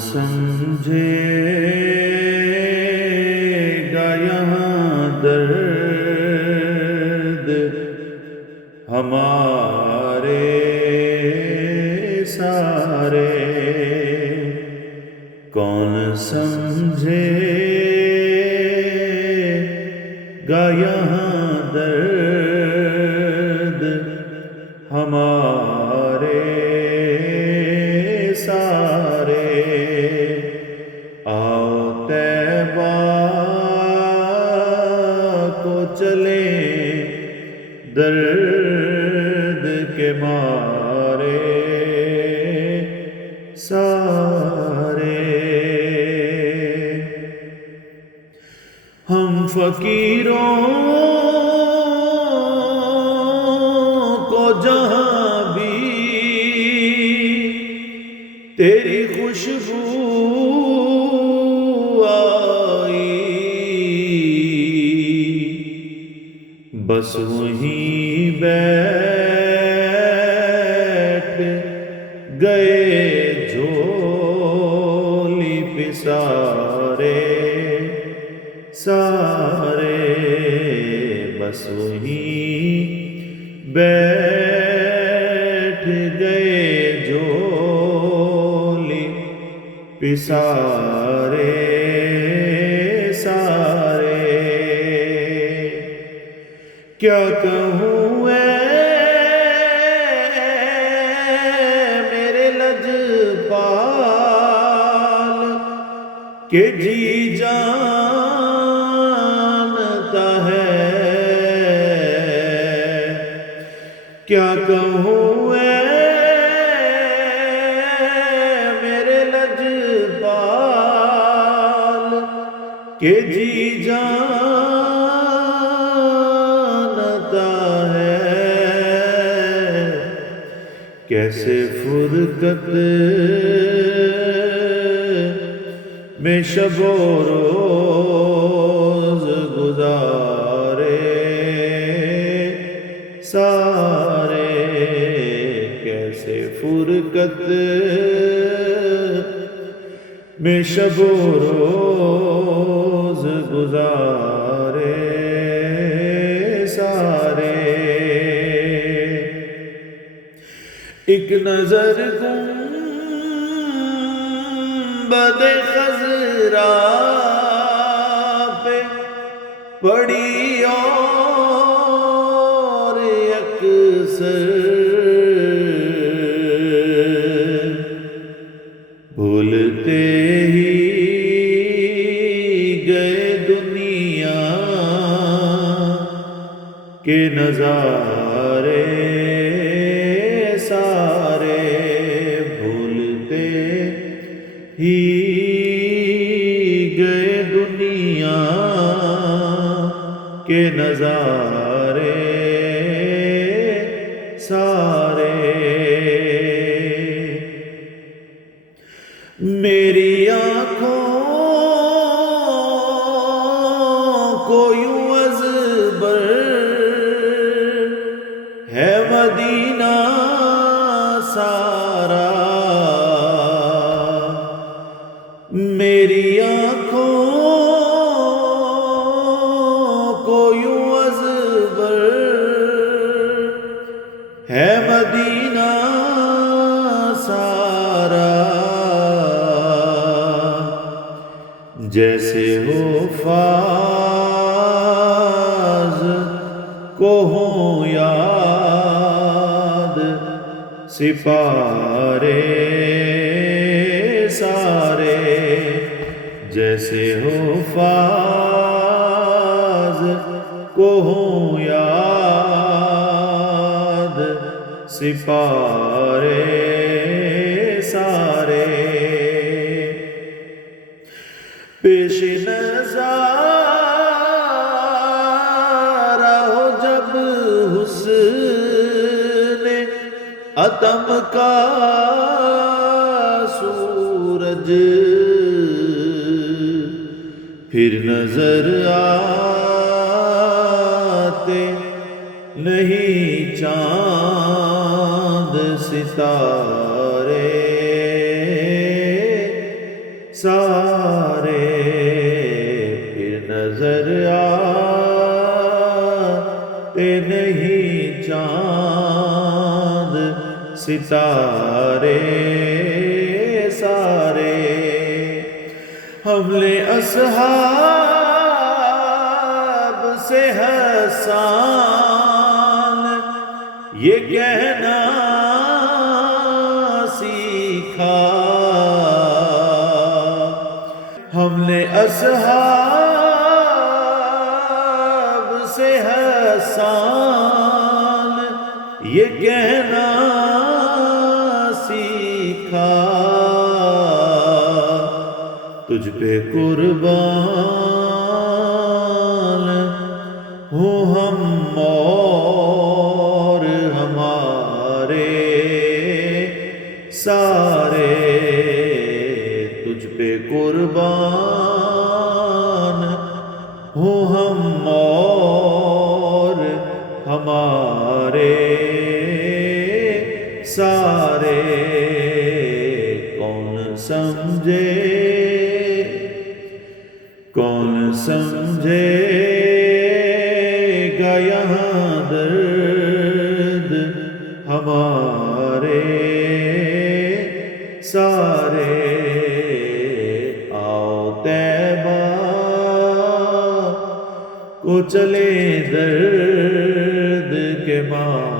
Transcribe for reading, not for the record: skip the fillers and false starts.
سمجھے گا یہاں درد ہمارے سارے؟ کون سمجھے گا یہاں درد ہمارے سارے؟ آؤ طیبہ کو چلیں درد کے مارے سارے۔ ہم فقیروں کو جہاں بھی تیری خوشبو آئی، بس وہیں بیٹھ گئے جھولی پسارے سارے، بس وہیں بیٹھ گئے جھولی پسارے سارے۔ کیا کہوں اے میرے لجپال کہ جی جانتا ہے، کیا کہوں اے میرے لجپال کہ جی جانتا ہے، کیسے فرقت میں شب و روز گزارے سارے، کیسے فرقت میں شب و روز گزارے سارے۔ ایک نظر گنبد خضرا پہ پڑی اور اکثر بھولتے ہی گئے دنیا کے نظارے سارے، بھولتے ہی گئے دنیا کے نظارے سارے۔ میری آنکھوں کو یوں ازبر ہے مدینہ سارا، میری آنکھوں کو یوں ازبر ہے مدینہ سارا، جیسے ہو فاز کو ہوں یاد سپارے سارے، جیسے ہو فاز کو ہوں یاد سپارے سارے۔ پیش نظارہ ہو جب حسن عتم کا سورج، پھر نظر آتے نہیں چاند ستارے ستارے سارے، حملے اصحاب سے حسان یہ کہنا سیکھا، حملے اصحاب سے حسان یہ کہنا سیکھا، تجھ پہ قربان ہوں ہم اور ہمارے سارے، تجھ پہ قربان ہوں ہم اور ہمارے سارے، کون سمجھے گا یہاں درد ہمارے سارے، آؤ طیبہ کو چلے درد کے ماں